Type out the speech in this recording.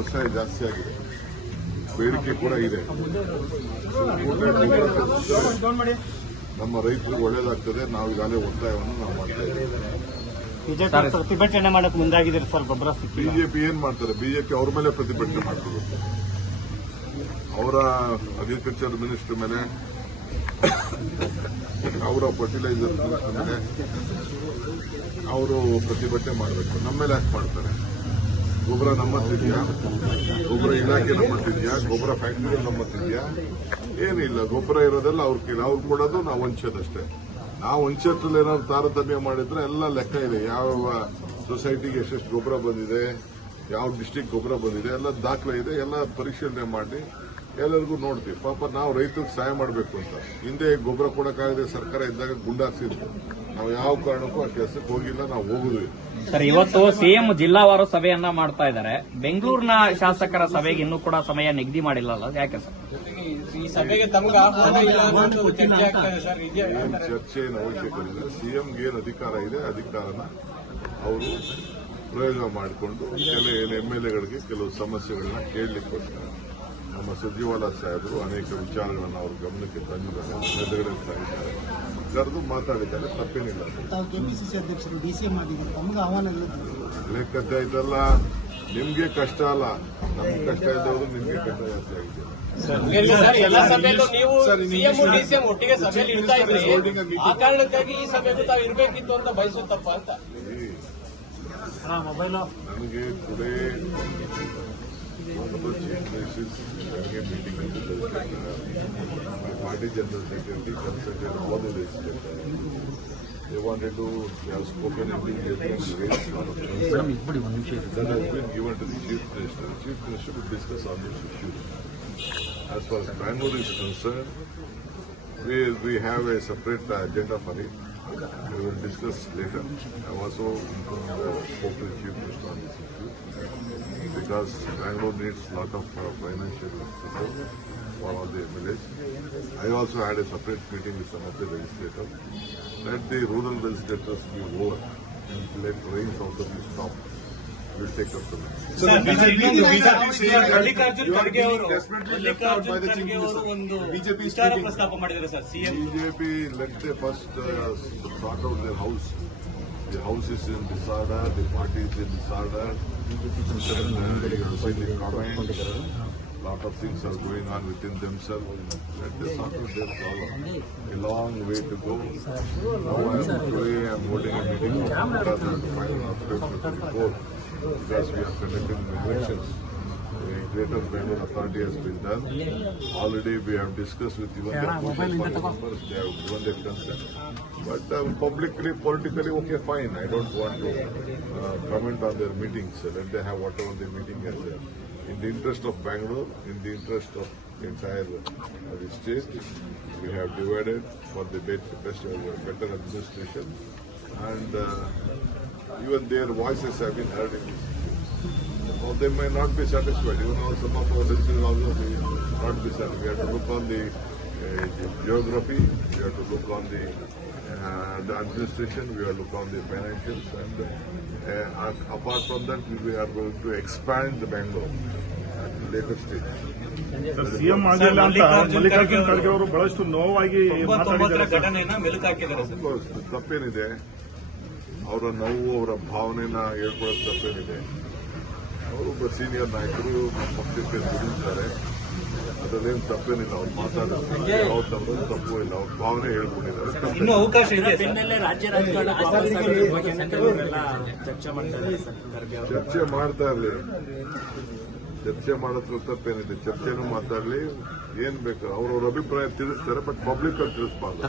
ವ್ಯವಸಾಯ ಜಾಸ್ತಿ ಆಗಿದೆ. ಬೇಡಿಕೆ ಕೂಡ ಇದೆ. ನಮ್ಮ ರೈತರಿಗೆ ಒಳ್ಳೇದಾಗ್ತದೆ. ನಾವು ಈಗಾಗಲೇ ಒತ್ತಾಯವನ್ನು ನಾವು ಮಾಡ್ತಾ ಇದ್ದೀವಿ. ಪ್ರತಿಭಟನೆ ಮಾಡಕ್ಕೆ ಮುಂದಾಗಿದ್ದೀರಿ ಸರ್ ಗೊಬ್ಬರ ಬಿಜೆಪಿ ಏನ್ ಮಾಡ್ತಾರೆ? ಬಿಜೆಪಿ ಅವ್ರ ಮೇಲೆ ಪ್ರತಿಭಟನೆ ಮಾಡ್ತಾರೆ ಅವರ ಅಗ್ರಿಕಲ್ಚರ್ ಮಿನಿಸ್ಟರ್ ಮೇಲೆ ಅವರ ಫರ್ಟಿಲೈಸರ್ ಮಿನಿಸ್ಟರ್ ಮೇಲೆ ಅವರು ಪ್ರತಿಭಟನೆ ಮಾಡಬೇಕು. ನಮ್ಮ ಮೇಲೆ ಯಾಕೆ ಮಾಡ್ತಾರೆ? ಗೊಬ್ಬರ ನಮ್ಮತ್ತಿದೆಯಾ? ಗೊಬ್ಬರ ಇಲಾಖೆ ನಮ್ಮತ್ತಿದೆಯಾ? ಗೊಬ್ಬರ ಫ್ಯಾಕ್ಟರಿ ನಮ್ಮತ್ತಿದೆಯಾ? ಏನಿಲ್ಲ, ಗೊಬ್ಬರ ಇರೋದೆಲ್ಲ ಅವ್ರ ಕೈಲಿ. ಅವ್ರು ಕೊಡೋದು ನಾವು ಹಂಚೋದಷ್ಟೇ ನಾವು ಹಂಚೋದ್ರಲ್ಲಿ ಏನಾದ್ರು ತಾರತಮ್ಯ ಮಾಡಿದ್ರೆ ಎಲ್ಲ ಲೆಕ್ಕ ಇದೆ. ಯಾವ ಸೊಸೈಟಿಗೆ ಎಷ್ಟೆಷ್ಟು ಗೊಬ್ಬರ ಬಂದಿದೆ, ಯಾವ ಡಿಸ್ಟಿಕ್ ಗೊಬ್ಬರ ಬಂದಿದೆ, ಎಲ್ಲ ದಾಖಲೆ ಇದೆ. ಎಲ್ಲ ಪರಿಶೀಲನೆ ಮಾಡಿ ಎಲ್ಲರಿಗೂ ನೋಡ್ತೀವಿ. ಪಾಪ ನಾವು ರೈತರಿಗೆ ಸಹಾಯ ಮಾಡಬೇಕು ಅಂತ. ಹಿಂದೆ ಗೊಬ್ಬರ ಕೊಡಕ್ಕಾಗದೆ ಸರ್ಕಾರ ಇದ್ದಾಗ ಗುಂಡಾಕ್ಸಿದ್ರು ನಾವು ಯಾವ ಕಾರಣಕ್ಕೂ ಆ ಕೆಲಸಕ್ಕೆ ಹೋಗಿಲ್ಲ, ನಾವು ಹೋಗುದು ಸರ್ ಇವತ್ತು ಸಿಎಂ ಜಿಲ್ಲಾವಾರು ಸಭೆಯನ್ನ ಮಾಡ್ತಾ ಇದ್ದಾರೆ. ಬೆಂಗಳೂರಿನ ಶಾಸಕರ ಸಭೆಗೆ ಇನ್ನೂ ಕೂಡ ಸಮಯ ನಿಗದಿ ಮಾಡಿಲ್ಲಲ್ಲ? ಯಾಕೆ ಸರ್? ಈ ಸಭೆಗೆ ತಮ್ಗೆ ಆಹ್ವಾನ ಇಲ್ಲ ಅನ್ನೋದು ಚರ್ಚೆ ಆಗ್ತದೆ ಸರ್. ಇದೇ ಏನ್ ಚರ್ಚೆ ಏನು ಅವಶ್ಯಕತೆ ಇಲ್ಲ ಸಿಎಂಗೆ ಏನು ಅಧಿಕಾರ ಇದೆ ಅಧಿಕಾರನ ಅವರು ಪ್ರಯೋಗ ಮಾಡಿಕೊಂಡು ಕೆಲವು ಎಂ ಎಲ್ ಎಗಳಿಗೆ ಕೆಲವು ಸಮಸ್ಯೆಗಳನ್ನ ಕೇಳಲಿಕ್ಕೋಸ್ಕರ. ನಮ್ಮ ಸಚಿವಾಲಯ ಸಾಹೇಬರು ಅನೇಕ ವಿಚಾರಗಳನ್ನು ಅವರು ಗಮನಕ್ಕೆ ತಂದಿದ್ದಾರೆ ಎದುರುಗಡೆ ತಂದಿದ್ದಾರೆ ಕರೆದು ಮಾತಾಡಿದ್ದಾರೆ ತಪ್ಪೇನಿಲ್ಲ. ಕೆಪಿಸಿಸಿ ಅಧ್ಯಕ್ಷರು ಡಿಸಿಎಂ ಆಗಿದ್ದಾರೆ. ತಮಗೆ ಆಹ್ವಾನ ಇಲ್ಲ ಕಥೆ ಆಯ್ತಲ್ಲ ನಿಮ್ಗೆ ಕಷ್ಟ ಅಲ್ಲ. ನಮ್ಗೆ ಕಷ್ಟ ಇದ್ದವರು ನಿಮ್ಗೆ ಕಷ್ಟ ಜಾಸ್ತಿ ಆಗಿದೆ. ಇಲ್ಲ ಸರ್ ಎಲ್ಲ ಸಭೆಯಲ್ಲೂ ನೀವು ಸಿಎಂ ಡಿಸಿಎಂ ಒಟ್ಟಿಗೆ ಸಭೆಯಲ್ಲಿ ಇರ್ತಾ ಇದ್ರಿ ಆ ಕಾರಣಕ್ಕಾಗಿ ಈ ಸಭೆಗೂ ತಾವು ಇರಬೇಕಿತ್ತು ಅಂತ ಬಯಸುತ್ತಪ್ಪ ಅಂತ. ನನಗೆ today Party General the. They wanted to, have spoken in the Indian raised a lot. That been given to the Chief Minister. The Chief Minister to discuss on this issue. As far as Bangalore is concerned, we, we have a separate agenda for it. We will discuss later. I have also spoken the Chief Minister on this issue because Bangalore needs a lot of uh, financial support for all the MLAs. I also had a separate meeting with some of the legislators. Let the rural legislators be over and let rains also be stopped. We'll take up the Mallikarjun Kharge ಅವರು ಮಲ್ಲಿಕಾರ್ಜುನ್ ಖರ್ಗೆ ಅವರು ಒಂದು ವಿಚಾರ ಪ್ರಸ್ತಾಪ ಮಾಡಿದ್ದಾರೆ sir CM the first uh, of out their house. The house is in disorder, the party is in disorder. And, uh, you have seen the comments. Lot of things are going on within themselves. Let them sort out their problem. A long way to go. Now I am today I am holding a meeting on 2005 the 24 because we are conducting elections. The Greater Bangalore Authority has been done. Already we have discussed with even the members, they have given their consent. But um, publicly, politically, okay, fine. I don't want to uh, comment on their meetings. Let them have whatever their meeting is there. In the interest of Bangalore, in the interest of the entire uh, the state, we have divided for the best, best uh, better administration. And uh, even their voices have been heard in this issue. Or they may not be satisfied. Even though some of our decisions also may not be satisfied. We have to look on the, uh, the geography, we have to look on the, uh, the administration, we have to look on the financials, and uh, and apart from that, we are going to expand the Bangalore at a later stage. CM ಆಗಿಲ್ಲ ಅಂತ ಮಲ್ಲಿಕಾರ್ಜುನ್ ಖರ್ಗೆ ಅವರು ಬಹಳಷ್ಟು ನೋವಾಗಿ ತೊಂಬತ್ತೊಂಬತ್ತರ ಮಾತಾಡಿದ್ದಾರೆ ಘಟನೆಯನ್ನ ಮೆಲುಕಾಕಿದ್ದಾರೆ Of course, ತಪ್ಪೇನಿದೆ ಅವರ ನೋವು ಅವರ ಭಾವನೆನ ಹೇಳ್ಕೊಳ್ಳೋದು ತಪ್ಪೇನಿದೆ ಅವರು ಒಬ್ಬ ಸೀನಿಯರ್ ನಾಯಕರು ನಮ್ಮ ಪಕ್ಷಕ್ಕೆ ದುಡಿತಾರೆ. ಅದರಲ್ಲೇನು ತಪ್ಪೇನಿಲ್ಲ ಅವ್ರು ಮಾತಾಡೋದು ಯಾವ ತಪ್ಪು ತಪ್ಪು ಇಲ್ಲ ಅವ್ರ ಭಾವನೆ ಹೇಳ್ಕೊಂಡಿದ್ದಾರೆ. ಚರ್ಚೆ ಮಾಡ್ತಾ ಇರಲಿ. ಚರ್ಚೆ ಮಾಡೋದ್ರ ತಪ್ಪೇನಿದೆ ಚರ್ಚೆನೂ ಮಾತಾಡಲಿ ಏನ್ ಬೇಕು? ಅವ್ರವ್ರ ಅಭಿಪ್ರಾಯ ತಿಳಿಸ್ತಾರೆ ಬಟ್ ಪಬ್ಲಿಕ್ ಅಲ್ಲಿ ತಿಳಿಸ್ಬಾರ್ದು.